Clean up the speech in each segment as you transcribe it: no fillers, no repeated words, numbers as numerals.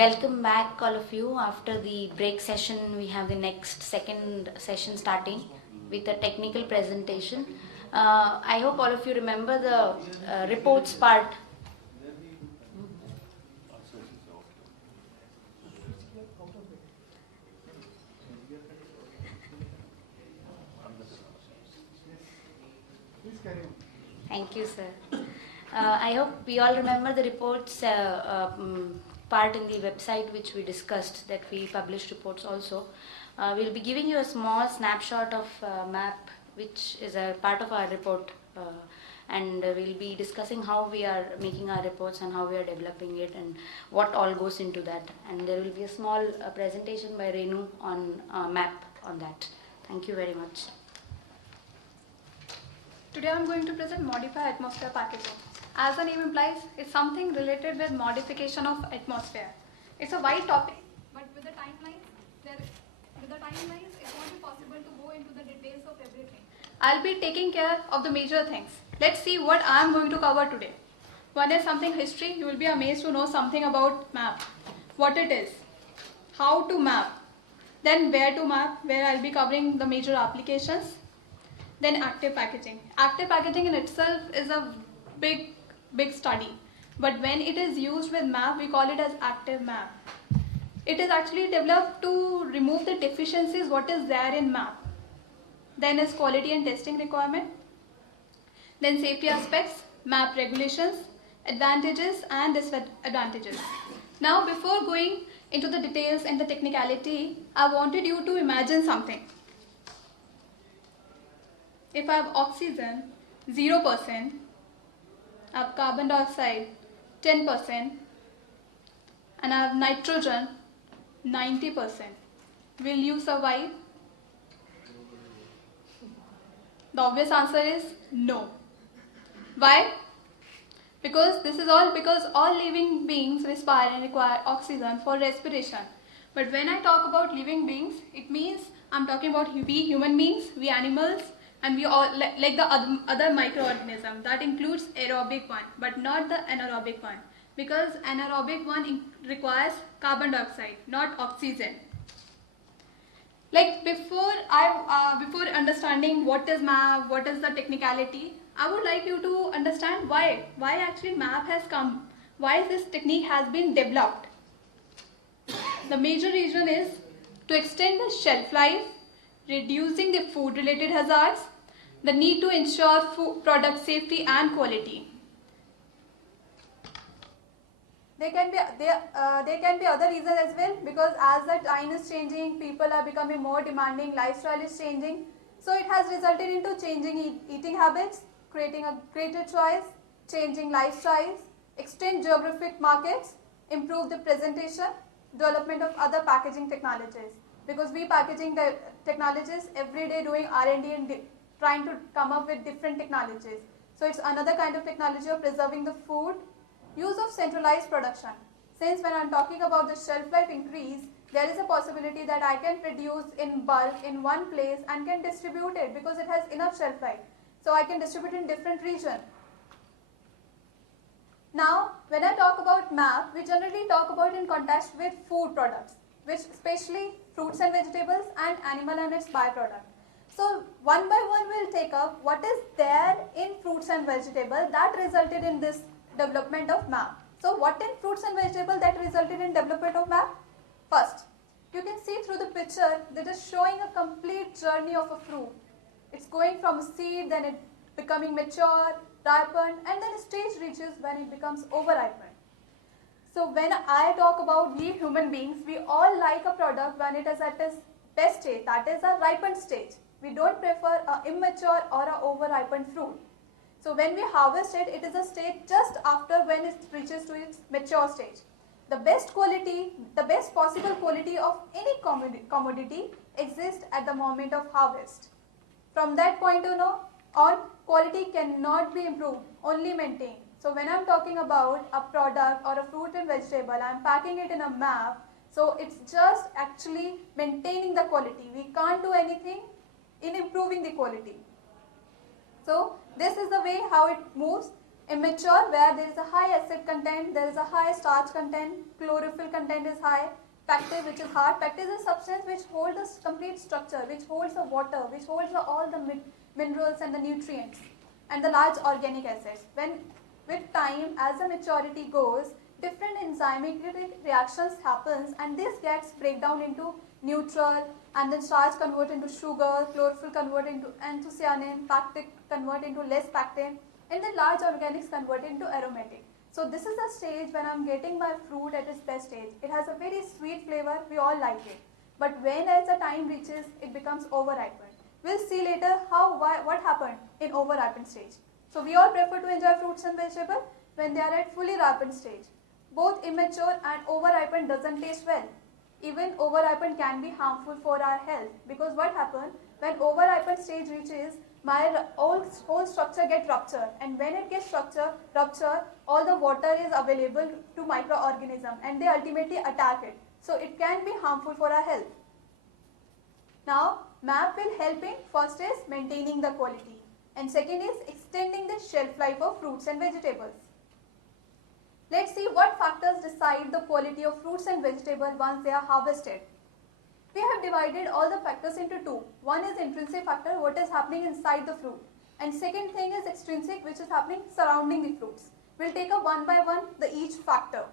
welcome back all of you. After the break session, we have the next second session starting with a technical presentation. I hope all of you remember the reports part. Thank you, sir. I hope we all remember the reports part in the website which we discussed, that we published reports also. We'll be giving you a small snapshot of map which is a part of our report, and we'll be discussing how we are making our reports and how we are developing it and what all goes into that. And there will be a small presentation by Renu on map on that. Thank you very much. Today I am going to present modify atmosphere packaging. As the name implies, it's something related with modification of atmosphere. It's a wide topic, but with the timelines, it won't be possible to go into the details of everything. I'll be taking care of the major things. Let's see what I am going to cover today. One is something history. You will be amazed to know something about map, what it is, how to map, then where to map, where I'll be covering the major applications. Then active packaging. Active packaging in itself is a big study. But when it is used with map, we call it as active map. It is actually developed to remove the deficiencies what is there in map. Then is quality and testing requirement. Then safety aspects, map regulations, advantages and disadvantages. Now before going into the details and the technicality, I wanted you to imagine something. If I have oxygen 0%, I have carbon dioxide 10%, and I have nitrogen 90%, will you survive? The obvious answer is no. Why? Because all living beings respire and require oxygen for respiration. But when I talk about living beings, it means I'm talking about we human beings, we animals, and we all like the other microorganism. That includes aerobic one, but not the anaerobic one, because anaerobic one requires carbon dioxide, not oxygen. Like before understanding what is map, what is the technicality, I would like you to understand why actually map has come, why this technique has been developed. The major reason is to extend the shelf life, reducing the food related hazards, the need to ensure food product safety and quality. There can be other reasons as well, because as the time is changing, people are becoming more demanding, lifestyle is changing. So it has resulted into changing eating habits, creating a greater choice, changing lifestyles, extend geographic markets, improve the presentation, development of other packaging technologies. Because we packaging the technologies every day doing R&D and trying to come up with different technologies. So it's another kind of technology of preserving the food. Use of centralized production. Since when I'm talking about the shelf life increase, there is a possibility that I can produce in bulk in one place and can distribute it because it has enough shelf life. So I can distribute in different regions. Now, when I talk about MAP, we generally talk about in context with food products, which especially fruits and vegetables and animal and its byproduct. So, one by one we will take up what is there in fruits and vegetables that resulted in this development of MAP. So, what in fruits and vegetables that resulted in development of MAP? First, you can see through the picture that is showing a complete journey of a fruit. It's going from a seed, then it becoming mature, ripened, and then a stage reaches when it becomes over-ripened. So when I talk about we human beings, we all like a product when it is at its best stage, that is a ripened stage. We don't prefer an immature or an over-ripened fruit. So when we harvest it, it is a stage just after when it reaches to its mature stage. The best quality, the best possible quality of any commodity exists at the moment of harvest. From that point on, quality cannot be improved, only maintained. So when I'm talking about a product or a fruit and vegetable, I'm packing it in a map. So it's just actually maintaining the quality. We can't do anything in improving the quality. So this is the way how it moves Immature, where there is a high acid content, there is a high starch content, chlorophyll content is high, pectin, which is hard. Pectin is a substance which holds the complete structure, which holds the water, which holds all the minerals and the nutrients, and the large organic acids. When with time, as the maturity goes, different enzymatic reactions happens, and this gets break down into neutral, and then starch convert into sugar, chlorophyll convert into anthocyanin, pectin convert into less pectin, and then large organics convert into aromatic. So this is the stage when I'm getting my fruit at its best stage. It has a very sweet flavor, we all like it. But when as the time reaches, it becomes over-ripened. We'll see later what happened in over-ripened stage. So we all prefer to enjoy fruits and vegetables when they are at fully ripened stage. Both immature and over-ripened doesn't taste well. Even over-ripened can be harmful for our health, because what happens when over-ripened stage reaches, my whole structure gets ruptured, and when it gets ruptured, all the water is available to microorganisms and they ultimately attack it. So it can be harmful for our health. Now MAP will help in first is maintaining the quality, and second is extending the shelf life of fruits and vegetables. Let's see what factors decide the quality of fruits and vegetables once they are harvested. We have divided all the factors into two. One is intrinsic factor, what is happening inside the fruit. And second thing is extrinsic, which is happening surrounding the fruits. We'll take up one by one each factor.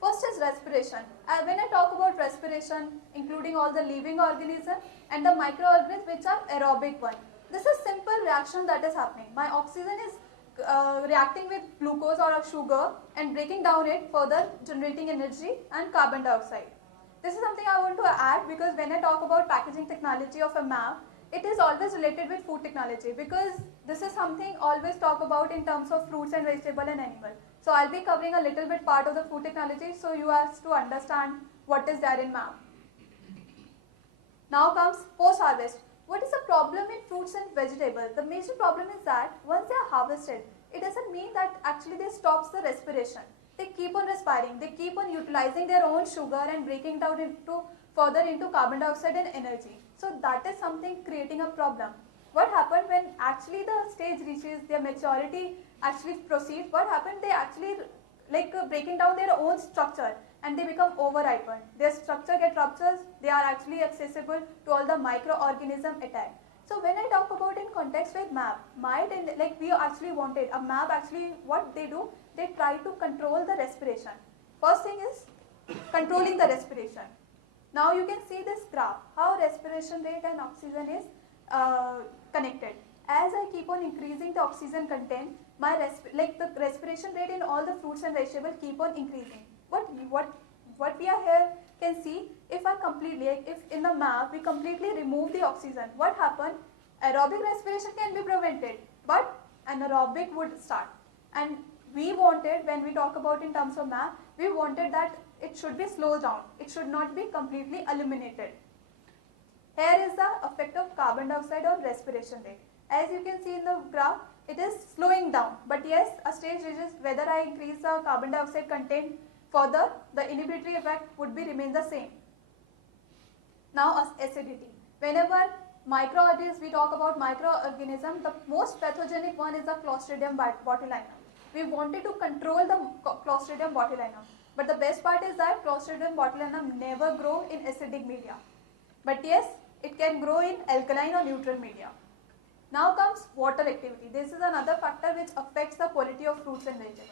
First is respiration. When I talk about respiration, including all the living organisms and the microorganisms which are aerobic one. This is simple reaction that is happening. My oxygen is reacting with glucose or a sugar and breaking down it, further generating energy and carbon dioxide. This is something I want to add, because when I talk about packaging technology of a MAP, it is always related with food technology, because this is something always talk about in terms of fruits and vegetable and animal. So I'll be covering a little bit part of the food technology, so you have to understand what is there in MAP. Now comes post-harvest. What is the problem in fruits and vegetables? The major problem is that once they are harvested, it doesn't mean that actually they stops the respiration. They keep on respiring, they keep on utilizing their own sugar and breaking down further into carbon dioxide and energy. So that is something creating a problem. What happened when actually the stage reaches their maturity, actually proceeds, what happened, they actually breaking down their own structure and they become over-ripened. Their structure gets ruptured, they are actually accessible to all the microorganism attack. So when I talk about in context with MAP, we actually wanted a MAP, actually what they do, they try to control the respiration. First thing is controlling the respiration. Now you can see this graph, how respiration rate and oxygen is connected. As I keep on increasing the oxygen content, the respiration rate in all the fruits and vegetables keep on increasing. But what we are here can see, if in the MAP we completely remove the oxygen, what happened? Aerobic respiration can be prevented, but anaerobic would start. And we wanted, when we talk about in terms of MAP, we wanted that it should be slowed down. It should not be completely eliminated. Here is the effect of carbon dioxide on respiration rate. As you can see in the graph, it is slowing down. But yes, a stage reaches, whether I increase the carbon dioxide content further, the inhibitory effect would be remain the same. Now acidity. Whenever microorganisms, we talk about microorganism, the most pathogenic one is the Clostridium botulinum. We wanted to control the Clostridium botulinum. But the best part is that Clostridium botulinum never grow in acidic media. But yes, it can grow in alkaline or neutral media. Now comes water activity. This is another factor which affects the quality of fruits and vegetables.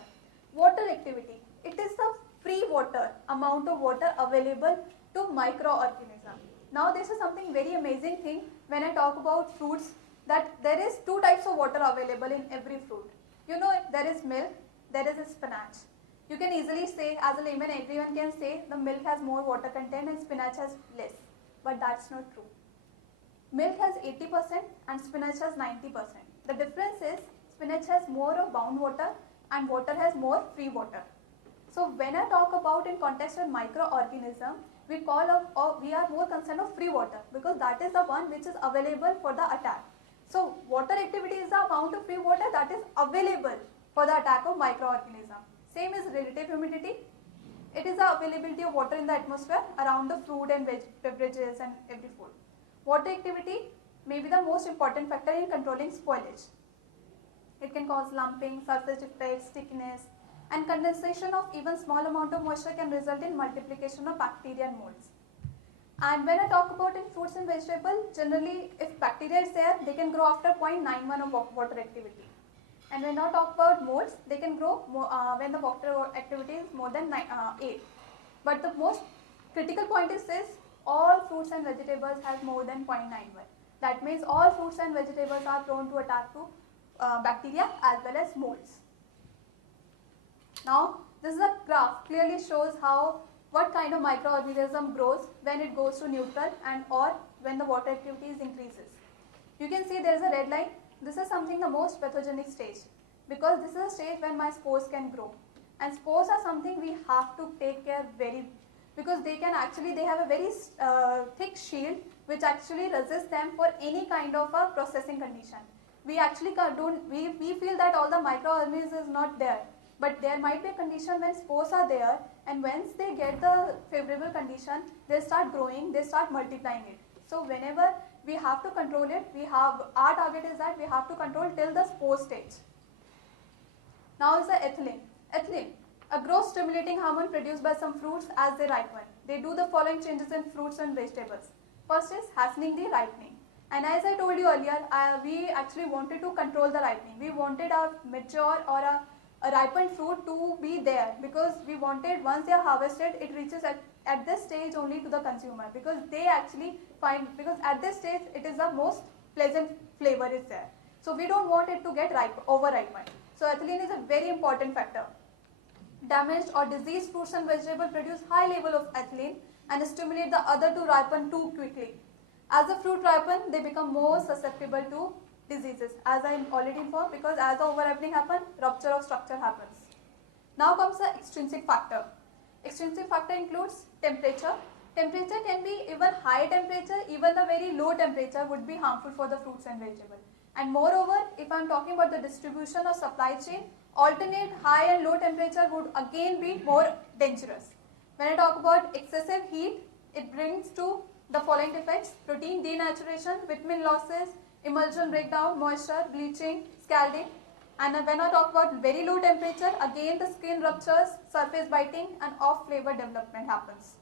Water activity. It is the free water, amount of water available to microorganisms. Now this is something very amazing thing when I talk about fruits, that there is two types of water available in every fruit. You know, there is milk, there is spinach. You can easily say, as a layman, everyone can say the milk has more water content and spinach has less. But that's not true. Milk has 80% and spinach has 90%. The difference is spinach has more of bound water and water has more free water. So when I talk about in context of microorganism, we are more concerned of free water, because that is the one which is available for the attack. So water activity is the amount of free water that is available for the attack of microorganism. Same is relative humidity. It is the availability of water in the atmosphere around the food and beverages and every food. Water activity may be the most important factor in controlling spoilage. It It can cause lumping, surface defects, stickiness, and condensation of even small amount of moisture can result in multiplication of bacteria and molds. And when I talk about in fruits and vegetables, generally if bacteria is there, they can grow after 0.91 of water activity. And when I talk about molds, they can grow when the water activity is more than 8. But the most critical point is this: all fruits and vegetables have more than 0.91. That means all fruits and vegetables are prone to attack to bacteria as well as molds. Now, this is a graph clearly shows how what kind of microorganism grows when it goes to neutral and or when the water activity increases. You can see there is a red line. This is something the most pathogenic stage, because this is a stage when my spores can grow, and spores are something we have to take care very, because they have a very thick shield which actually resists them for any kind of a processing condition. We actually we feel that all the microorganisms is not there, but there might be a condition when spores are there, and once they get the favorable condition, they start growing, they start multiplying it. So whenever we have to control it, our target is that we have to control till the spore stage. Now is the ethylene. Ethylene, a growth stimulating hormone produced by some fruits as they ripen. They do the following changes in fruits and vegetables. First is hastening the ripening. And as I told you earlier, we actually wanted to control the ripening. We wanted a mature or a ripened fruit to be there, because we wanted once they are harvested, it reaches at this stage only to the consumer, because they actually find, because at this stage it is the most pleasant flavor is there. So we don't want it to get over-ripened. So ethylene is a very important factor. Damaged or diseased fruits and vegetables produce high level of ethylene and stimulate the other to ripen too quickly. As the fruit ripen, they become more susceptible to diseases, as I already informed, because as the over-ripening happens, rupture of structure happens. Now comes the extrinsic factor. Extrinsic factor includes temperature. Temperature can be even high temperature, even a very low temperature would be harmful for the fruits and vegetables. And moreover, if I am talking about the distribution of supply chain, alternate high and low temperature would again be more dangerous. When I talk about excessive heat, it brings to the following defects: protein denaturation, vitamin losses, emulsion breakdown, moisture, bleaching, scalding. And when I talk about very low temperature, again the skin ruptures, surface biting, and off flavor development happens.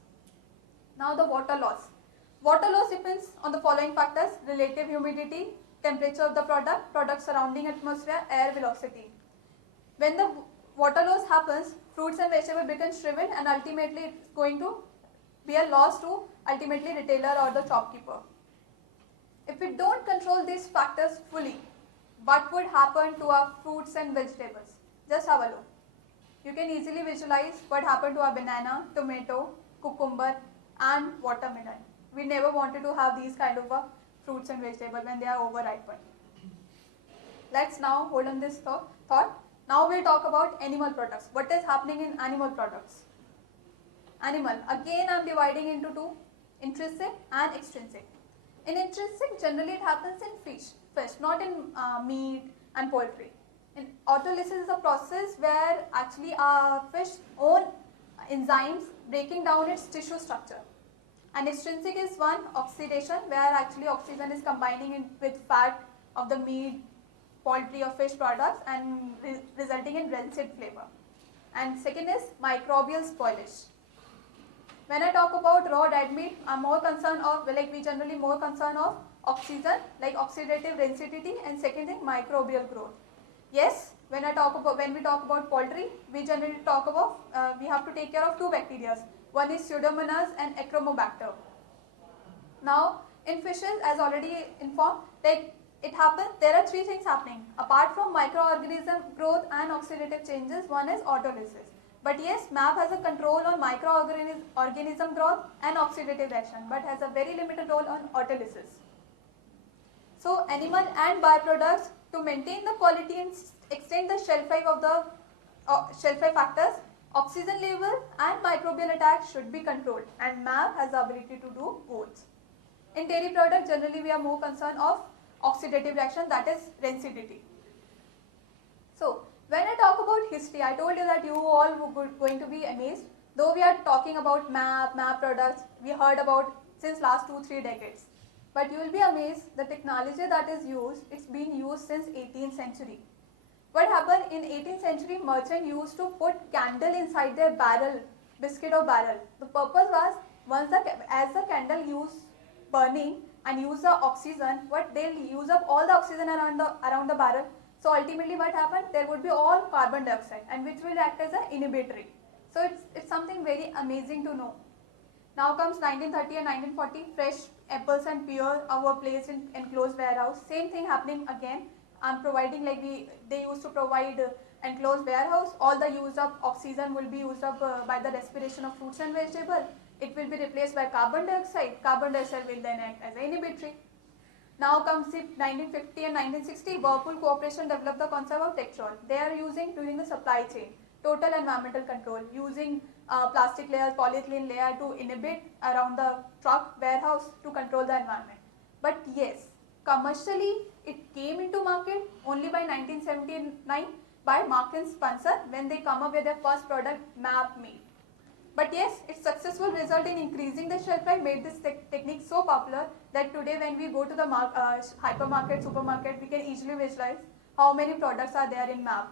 Now the water loss. Water loss depends on the following factors: relative humidity, temperature of the product surrounding atmosphere, air velocity. When the water loss happens, fruits and vegetables become shriveled, and ultimately it's going to be a loss to ultimately retailer or the shopkeeper. If we don't control these factors fully, what would happen to our fruits and vegetables? Just have a look. You can easily visualize what happened to our banana, tomato, cucumber, and watermelon. We never wanted to have these kind of fruits and vegetables when they are over-ripened. Let's now hold on this thought. Now we'll talk about animal products. What is happening in animal products? Animal, again I'm dividing into two: intrinsic and extrinsic. In intrinsic, generally it happens in fish, not in meat and poultry. In autolysis is a process where actually fish own enzymes breaking down its tissue structure. And extrinsic is one, oxidation, where actually oxygen is combining with fat of the meat, poultry or fish products and resulting in rancid flavor. And second is microbial spoilage. When I talk about raw dead meat, I'm more concerned of, we generally more concerned of oxygen, like oxidative rancidity, and second thing, microbial growth. Yes, when we talk about poultry, we generally talk about, we have to take care of two bacteria. One is Pseudomonas and Achromobacter. Now, in fishes, as already informed, it happens, there are three things happening. Apart from microorganism growth and oxidative changes, one is autolysis. But yes, MAP has a control on microorganism growth and oxidative reaction, but has a very limited role on autolysis. So, animal and byproducts, to maintain the quality and extend the shelf life of the shelf life factors, oxygen level and microbial attack should be controlled, and MAP has the ability to do both. In dairy products, generally we are more concerned of oxidative reaction, that is rancidity. So, when I talk about history, I told you that you all were going to be amazed. Though we are talking about MAP products, we heard about since last 2-3 decades. But you will be amazed, the technology that is used, it's been used since 18th century. What happened in 18th century, merchant used to put candle inside their barrel, biscuit or barrel. The purpose was as the candle use burning and use the oxygen, what they'll use up all the oxygen around the barrel. So ultimately what happened, there would be all carbon dioxide and which will act as an inhibitory. So it's something very amazing to know. Now comes 1930 and 1940, fresh apples and pears were placed in enclosed warehouse. Same thing happening again. I'm providing they used to provide enclosed warehouse. All the use of oxygen will be used up by the respiration of fruits and vegetables. It will be replaced by carbon dioxide. Carbon dioxide will then act as an inhibitory. Now comes the 1950 and 1960, Whirlpool Corporation developed the concept of Textron. They are using during the supply chain, total environmental control, using plastic layers, polyethylene layer to inhibit around the truck warehouse to control the environment. But yes, commercially it came into market only by 1979 by Marks and Spencer when they come up with their first product, MAP Meat. But yes, its successful result in increasing the shelf life made this technique so popular that today when we go to the hypermarket, supermarket, we can easily visualize how many products are there in MAP.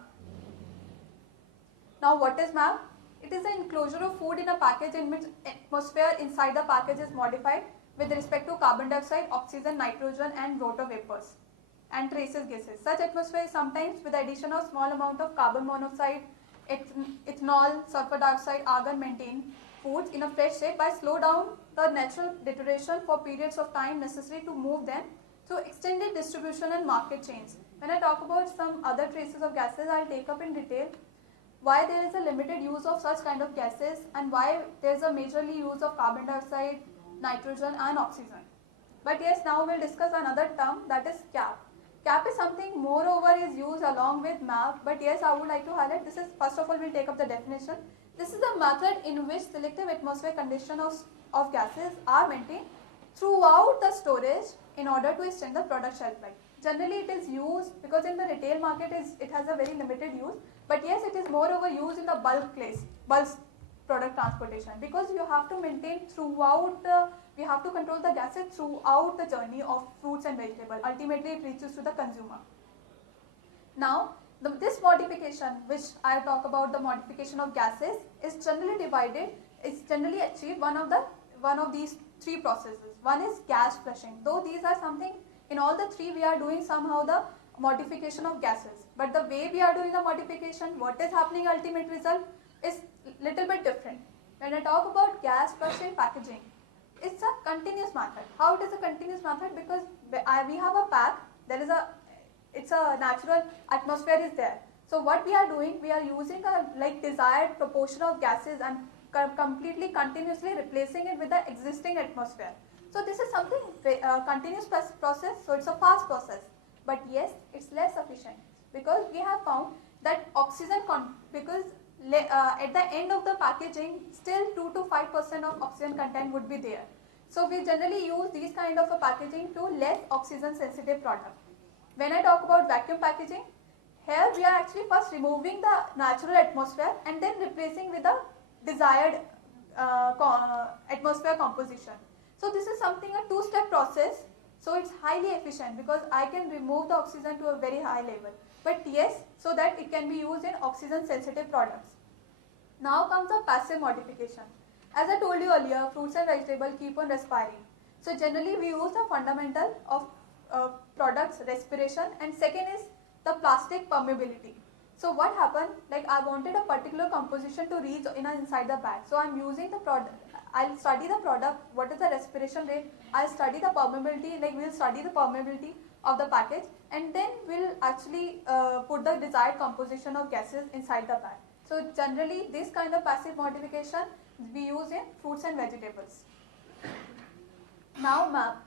Now what is MAP? It is the enclosure of food in a package in which atmosphere inside the package is modified with respect to carbon dioxide, oxygen, nitrogen and water vapors and traces gases. Such atmosphere is sometimes with the addition of small amount of carbon monoxide, ethanol, sulfur dioxide, argon maintain foods in a fresh state by slow down the natural deterioration for periods of time necessary to move them through extended distribution and market chains. When I talk about some other traces of gases, I'll take up in detail why there is a limited use of such kind of gases and why there is a majorly use of carbon dioxide, nitrogen and oxygen. But yes, now we'll discuss another term, that is CAP. CAP is something moreover is used along with MAP, but yes, I would like to highlight this is, first of all, we'll take up the definition. This is a method in which selective atmospheric conditions of gases are maintained throughout the storage in order to extend the product shelf life. Generally it is used because in the retail market it has a very limited use, but yes, it is moreover used in the bulk product transportation because you have to maintain we have to control the gases throughout the journey of fruits and vegetables. Ultimately it reaches to the consumer. Now this modification, which I talk about, the modification of gases, is generally achieved one of these three processes. One is gas flushing. Though these are something in all the three we are doing somehow the modification of gases, but the way we are doing the modification, what is happening ultimate result is little bit different. When I talk about gas flushing packaging, it's a continuous method. How it is a continuous method? Because we have a pack, it's a natural atmosphere is there. So what we are doing, we are using a desired proportion of gases and completely continuously replacing it with the existing atmosphere. So this is something continuous process, so it's a fast process. But yes, it's less efficient because we have found that oxygen, at the end of the packaging, still 2 to 5% of oxygen content would be there. So we generally use these kind of a packaging to less oxygen sensitive product. When I talk about vacuum packaging, here we are actually first removing the natural atmosphere and then replacing with the desired atmosphere composition. So this is something a two-step process. So it's highly efficient because I can remove the oxygen to a very high level. But yes, so that it can be used in oxygen sensitive products. Now comes the passive modification. As I told you earlier, fruits and vegetables keep on respiring. So generally we use the fundamental of products respiration, and second is the plastic permeability. So what happened, I wanted a particular composition to reach inside the bag. So I'm using the product, I'll study the product, what is the respiration rate, I'll study the permeability, we'll study the permeability of the package, and then we'll actually put the desired composition of gases inside the bag. So generally this kind of passive modification we use in fruits and vegetables. Now MAP.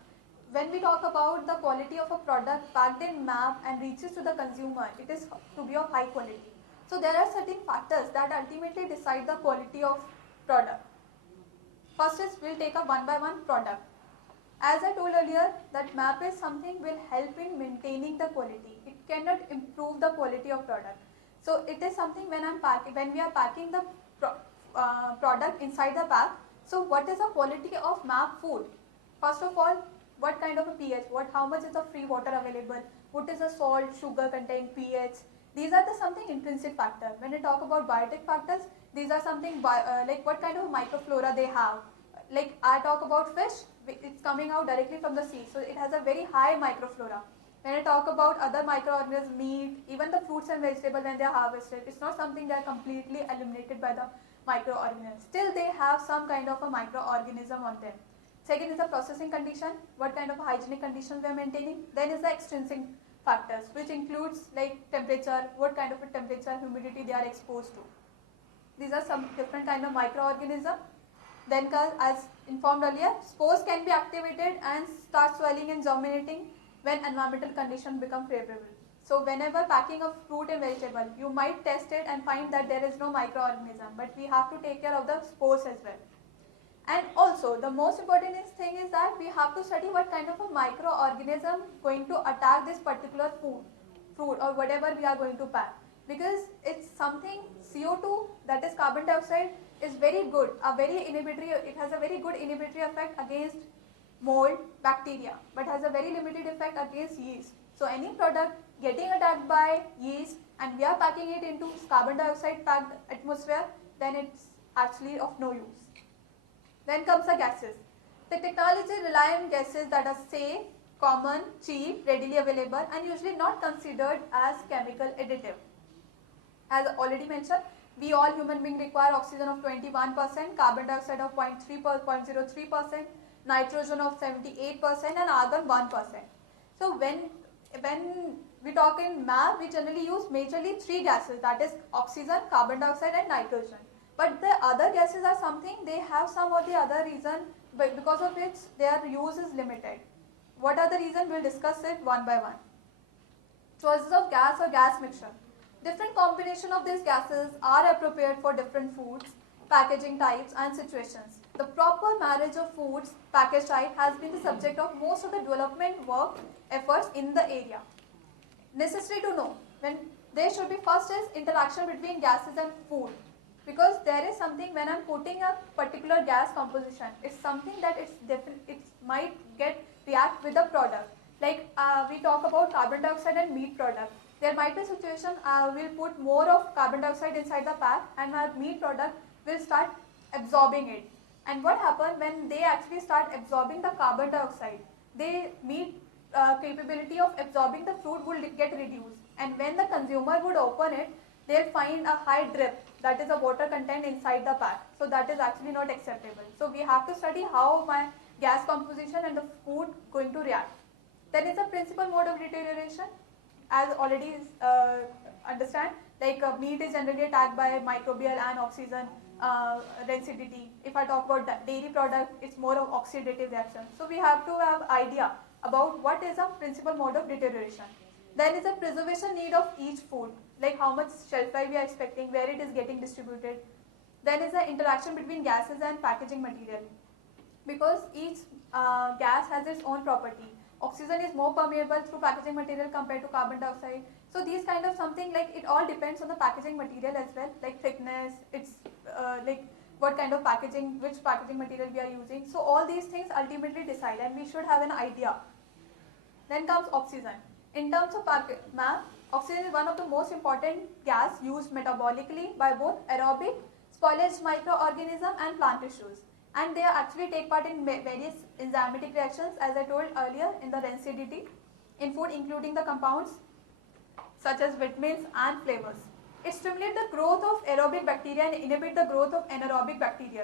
When we talk about the quality of a product packed in MAP and reaches to the consumer, it is to be of high quality. So there are certain factors that ultimately decide the quality of product. First is we'll take up one by one product. As I told earlier, that MAP is something will help in maintaining the quality. It cannot improve the quality of product. So it is something when we are packing the product inside the pack. So what is the quality of MAP food? First of all, what kind of a pH, how much is the free water available, what is the salt, sugar content, pH, These are the something intrinsic factor. When we talk about biotic factors, these are something like what kind of microflora they have. Like I talk about fish, it's coming out directly from the sea, so it has a very high microflora. When I talk about other microorganisms, meat, even the fruits and vegetables when they are harvested, it's not something that are completely eliminated by the microorganisms. Still they have some kind of a microorganism on them. Second is the processing condition, what kind of hygienic conditions we are maintaining. Then is the extrinsic factors, which includes like temperature, what kind of a temperature, humidity they are exposed to. These are some different kind of microorganisms. Then as informed earlier, spores can be activated and start swelling and germinating when environmental conditions become favorable. So whenever packing of fruit and vegetable, you might test it and find that there is no microorganism, but we have to take care of the spores as well. And also the most important thing is that we have to study what kind of a microorganism going to attack this particular fruit or whatever we are going to pack, because it's something CO2, that is carbon dioxide, is very good, it has a very good inhibitory effect against mold, bacteria, but has a very limited effect against yeast. So any product getting attacked by yeast and we are packing it into carbon dioxide packed atmosphere, then it's actually of no use. Then comes the gases. The technology relies on gases that are safe, common, cheap, readily available, and usually not considered as chemical additive. As already mentioned, we all human beings require oxygen of 21%, carbon dioxide of 0.03%, nitrogen of 78%, and argon 1%. So when we talk in MAP, we generally use majorly three gases, that is oxygen, carbon dioxide, and nitrogen. But the other gases are something, they have some or the other reason because of which their use is limited. What are the reasons? We'll discuss it one by one. Choices of gas or gas mixture. Different combination of these gases are appropriate for different foods, packaging types and situations. The proper marriage of foods, package type has been the subject of most of the development work efforts in the area. Necessary to know, when there should be first is interaction between gases and food. Because there is something when I'm putting a particular gas composition, it's something that it might react with the product. Like we talk about carbon dioxide and meat product. There might be a situation we'll put more of carbon dioxide inside the pack and my meat product will start absorbing it. And what happens when they actually start absorbing the carbon dioxide? The meat capability of absorbing the fruit will get reduced. And when the consumer would open it, they'll find a high drip, that is a water content inside the pack. So that is actually not acceptable. So we have to study how my gas composition and the food going to react. Then is the principal mode of deterioration. As already understand, like meat is generally attacked by microbial and oxygen recidivity. If I talk about dairy product, it's more of oxidative reaction. So we have to have idea about what is a principal mode of deterioration. Then is the preservation need of each food, like how much shelf life we are expecting, where it is getting distributed. Then is the interaction between gases and packaging material, because each gas has its own property. Oxygen is more permeable through packaging material compared to carbon dioxide. So these kind of something, like it all depends on the packaging material as well, like thickness, it's like what kind of packaging, which packaging material we are using. So all these things ultimately decide and we should have an idea. Then comes oxygen. In terms of MAP, oxygen is one of the most important gas used metabolically by both aerobic, spoilage microorganisms and plant tissues. And they actually take part in various enzymatic reactions, as I told earlier, in the rancidity in food, including the compounds such as vitamins and flavors. It stimulates the growth of aerobic bacteria and inhibits the growth of anaerobic bacteria.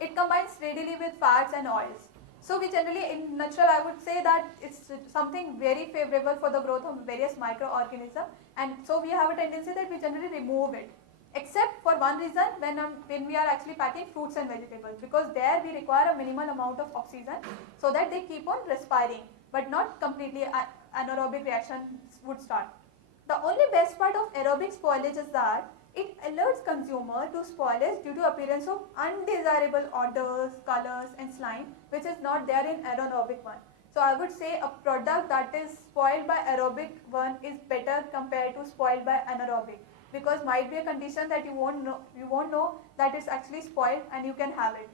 It combines readily with fats and oils. So we generally, in nutshell, I would say that it's something very favorable for the growth of various microorganisms, and so we have a tendency that we generally remove it. Except for one reason, when we are actually packing fruits and vegetables, because there we require a minimal amount of oxygen so that they keep on respiring, but not completely anaerobic reaction would start. The only best part of aerobic spoilage is that it alerts consumer to spoilage due to appearance of undesirable odors, colors and slime, which is not there in anaerobic one. So I would say a product that is spoiled by aerobic one is better compared to spoiled by anaerobic, because might be a condition that you won't know that it's actually spoiled and you can have it.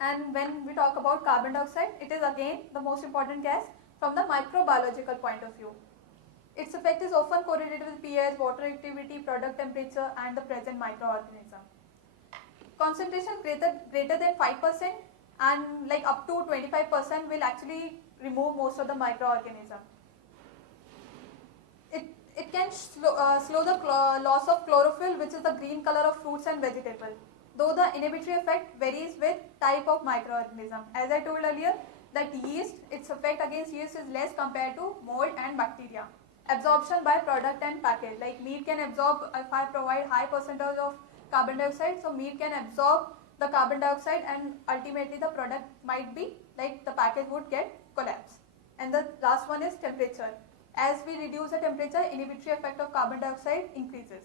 And when we talk about carbon dioxide, it is again the most important gas from the microbiological point of view. Its effect is often correlated with pH, water activity, product temperature, and the present microorganism. Concentration greater than 5% and like up to 25% will actually remove most of the microorganism. It can slow the loss of chlorophyll, which is the green color of fruits and vegetables, though the inhibitory effect varies with type of microorganism. As I told earlier, that yeast, its effect against yeast is less compared to mold and bacteria. Absorption by product and package, like meat can absorb, if I provide high percentage of carbon dioxide, so meat can absorb the carbon dioxide and ultimately the product might be like the package would get collapsed. And the last one is temperature. As we reduce the temperature, inhibitory effect of carbon dioxide increases.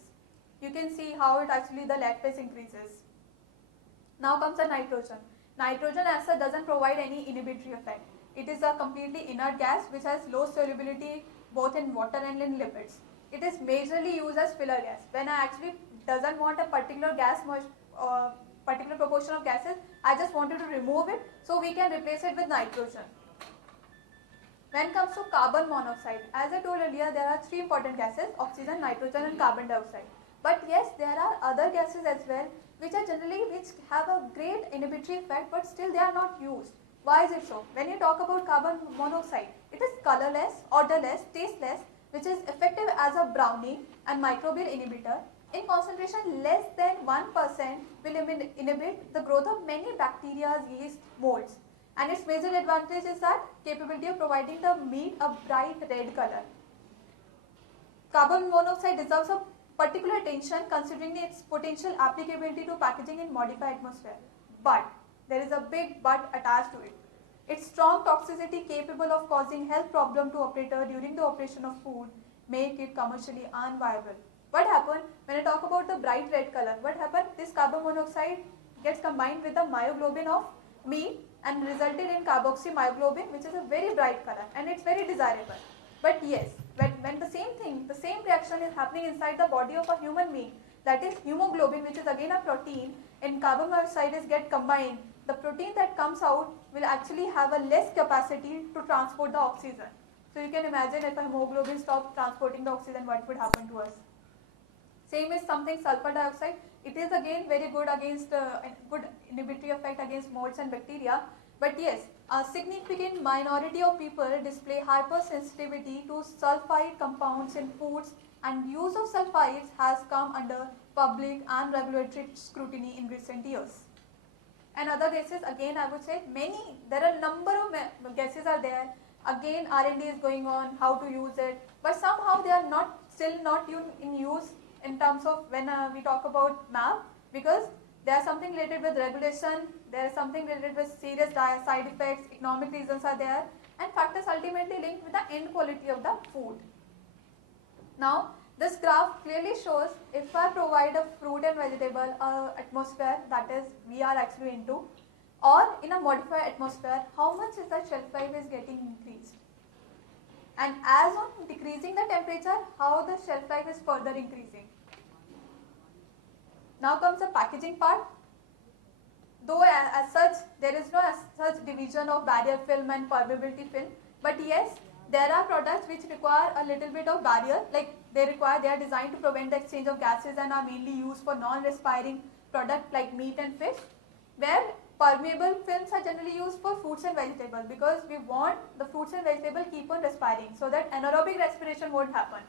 You can see how it actually the lag phase increases. Now comes the nitrogen. Nitrogen as such doesn't provide any inhibitory effect. It is a completely inert gas which has low solubility both in water and in lipids. It is majorly used as filler gas. When I actually doesn't want a particular gas, particular proportion of gases, I just wanted to remove it, so we can replace it with nitrogen. When it comes to carbon monoxide, as I told earlier, there are three important gases: oxygen, nitrogen and carbon dioxide. But yes, there are other gases as well which have a great inhibitory effect, but still they are not used. Why is it so? When you talk about carbon monoxide, it is colorless, odorless, tasteless, which is effective as a browning and microbial inhibitor. In concentration less than 1% will inhibit the growth of many bacteria, yeast, molds. And its major advantage is that capability of providing the meat a bright red color. Carbon monoxide deserves a particular attention considering its potential applicability to packaging in modified atmosphere. But there is a big but attached to it. Its strong toxicity capable of causing health problem to operator during the operation of food make it commercially unviable. What happened when I talk about the bright red color? What happened? This carbon monoxide gets combined with the myoglobin of meat and resulted in carboxymyoglobin, which is a very bright color and it's very desirable. But yes, when the same reaction is happening inside the body of a human being, that is hemoglobin, which is again a protein, and carbon monoxide is get combined, the protein that comes out will actually have a less capacity to transport the oxygen. So you can imagine if a hemoglobin stops transporting the oxygen, what would happen to us. Same is something sulfur dioxide. It is again very good against good inhibitory effect against molds and bacteria. But yes, a significant minority of people display hypersensitivity to sulfide compounds in foods, and use of sulfides has come under public and regulatory scrutiny in recent years. And other gases, again I would say there are a number of gases are there. Again R&D is going on how to use it, but somehow they are still not in use in terms of when we talk about MAP, because there is something related with regulation, there is something related with serious side effects, economic reasons are there, and factors ultimately linked with the end quality of the food. Now, this graph clearly shows if I provide a fruit and vegetable atmosphere that is we are actually into, or in a modified atmosphere, how much is the shelf life is getting increased. And as on decreasing the temperature, how the shelf life is further increasing. Now comes the packaging part. Though as such, there is no as such division of barrier film and permeability film, but yes, there are products which require a little bit of barrier, like they are designed to prevent the exchange of gases and are mainly used for non-respiring products like meat and fish, where permeable films are generally used for fruits and vegetables, because we want the fruits and vegetables keep on respiring so that anaerobic respiration won't happen.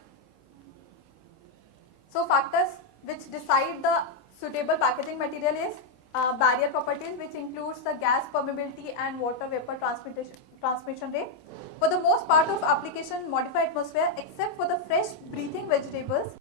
So factors which decide the suitable packaging material is barrier properties, which includes the gas permeability and water vapor transmission rate. For the most part of application modified atmosphere, except for the fresh breathing vegetables,